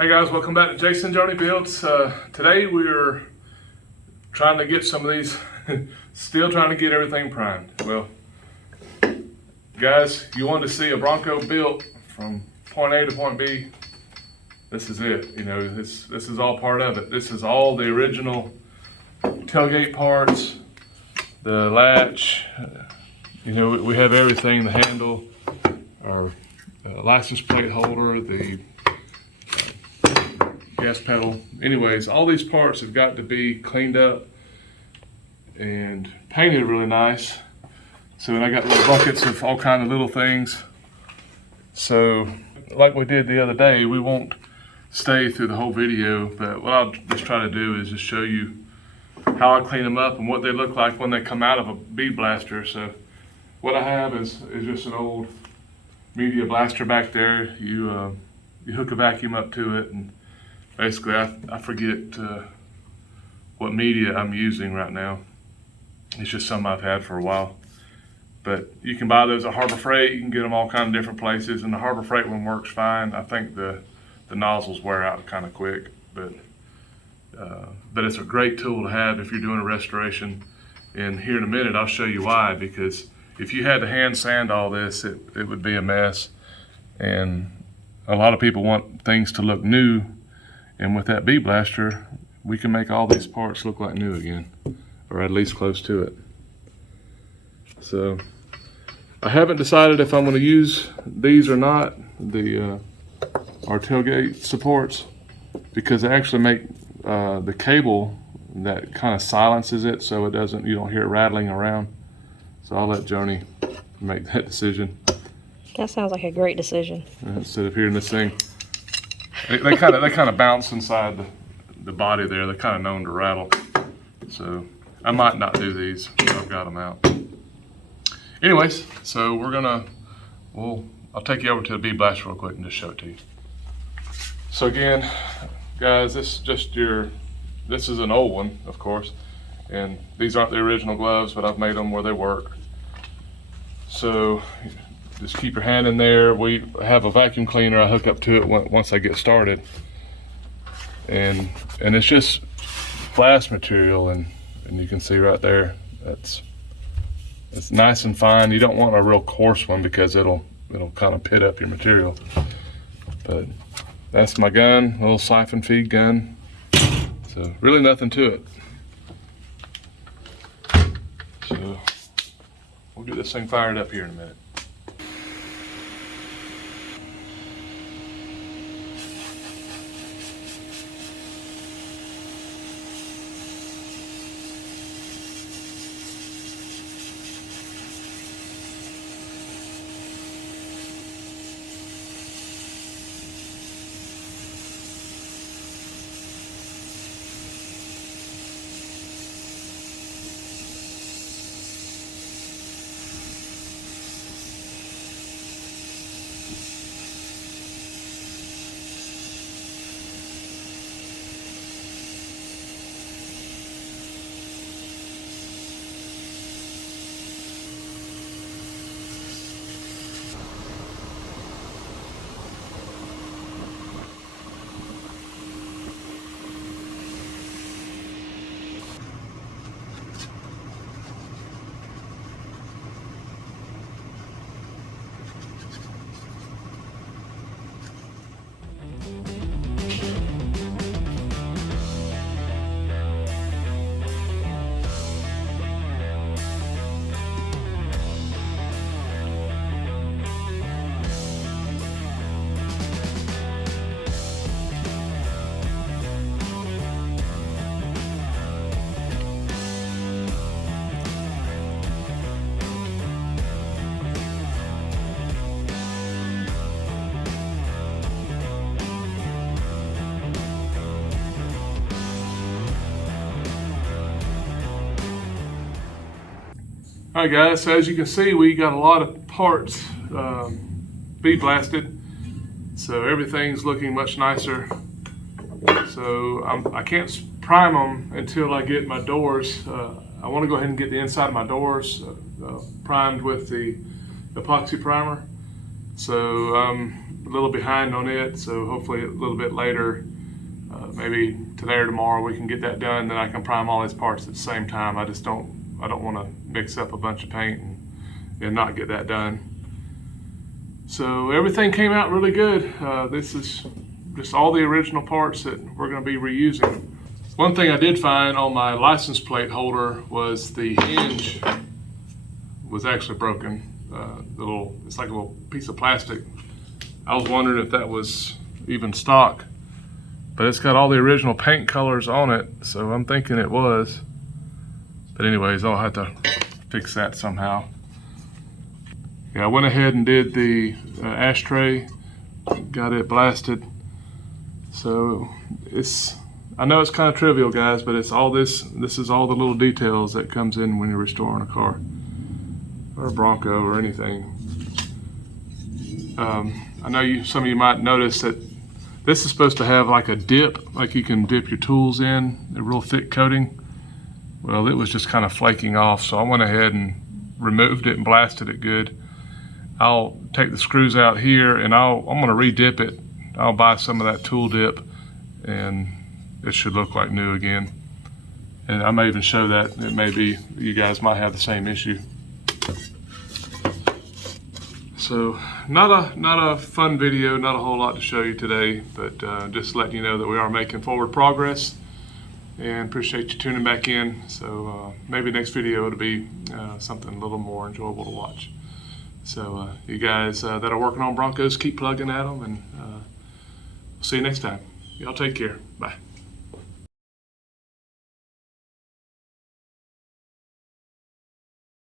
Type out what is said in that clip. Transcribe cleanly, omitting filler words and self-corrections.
Hey guys, welcome back to Jason Journey Builds. Today we're trying to get some of these, still trying to get everything primed. Well, guys, you want to see a Bronco built from point A to point B, this is it. You know, this is all part of it. This is all the original tailgate parts, the latch, you know, we have everything, the handle, our license plate holder, the gas pedal. Anyways, all these parts have got to be cleaned up and painted really nice. So, and I got little buckets of all kind of little things. So, like we did the other day, we won't stay through the whole video, but what I'll just try to do is just show you how I clean them up and what they look like when they come out of a bead blaster. So, what I have is just an old media blaster back there. You hook a vacuum up to it, and basically I forget what media I'm using right now. It's just something I've had for a while. But you can buy those at Harbor Freight. You can get them all kind of different places, and the Harbor Freight one works fine. I think the nozzles wear out kind of quick, but it's a great tool to have if you're doing a restoration. And here in a minute I'll show you why, because if you had to hand sand all this, it would be a mess. And a lot of people want things to look new, and with that bead blaster we can make all these parts look like new again, or at least close to it. So I haven't decided if I'm going to use these or not, our tailgate supports, because they actually make the cable that kind of silences it so it doesn't, you don't hear it rattling around. So I'll let Joni make that decision. That sounds like a great decision. Instead of hearing this thing, they kind of bounce inside the body there. They're kind of known to rattle. So I might not do these, but I've got them out. Anyways, so I'll take you over to the bead blaster real quick and just show it to you. So again, guys, this is an old one, of course, and these aren't the original gloves, but I've made them where they work. So just keep your hand in there. We have a vacuum cleaner I hook up to it once I get started, and it's just glass material, and you can see right there, it's nice and fine. You don't want a real coarse one because it'll kind of pit up your material. But that's my gun, a little siphon feed gun. So really nothing to it. So we'll get this thing fired up here in a minute. All right guys, so as you can see, we got a lot of parts bead blasted, so everything's looking much nicer. So I can't prime them until I get my doors. I want to go ahead and get the inside of my doors primed with the epoxy primer. So I'm a little behind on it, so hopefully a little bit later, maybe today or tomorrow, we can get that done. Then I can prime all these parts at the same time. I don't want to mix up a bunch of paint and not get that done. So everything came out really good. This is just all the original parts that we're going to be reusing. One thing I did find on my license plate holder was the hinge was actually broken. It's like a little piece of plastic. I was wondering if that was even stock, but it's got all the original paint colors on it, so I'm thinking it was. But anyways, I'll have to fix that somehow. Yeah, I went ahead and did the ashtray, got it blasted. So I know it's kind of trivial, guys, but it's all this is all the little details that comes in when you're restoring a car or a Bronco or anything. I know some of you might notice that this is supposed to have like a dip, like you can dip your tools in, a real thick coating. Well, it was just kind of flaking off, so I went ahead and removed it and blasted it good. I'll take the screws out here and I'm gonna re-dip it. I'll buy some of that tool dip and it should look like new again. And I may even show that. It may be, you guys might have the same issue. So not a fun video, not a whole lot to show you today, but just letting you know that we are making forward progress, and appreciate you tuning back in. So maybe next video it'll be something a little more enjoyable to watch. So you guys that are working on Broncos, keep plugging at them, and we'll see you next time. Y'all take care. Bye.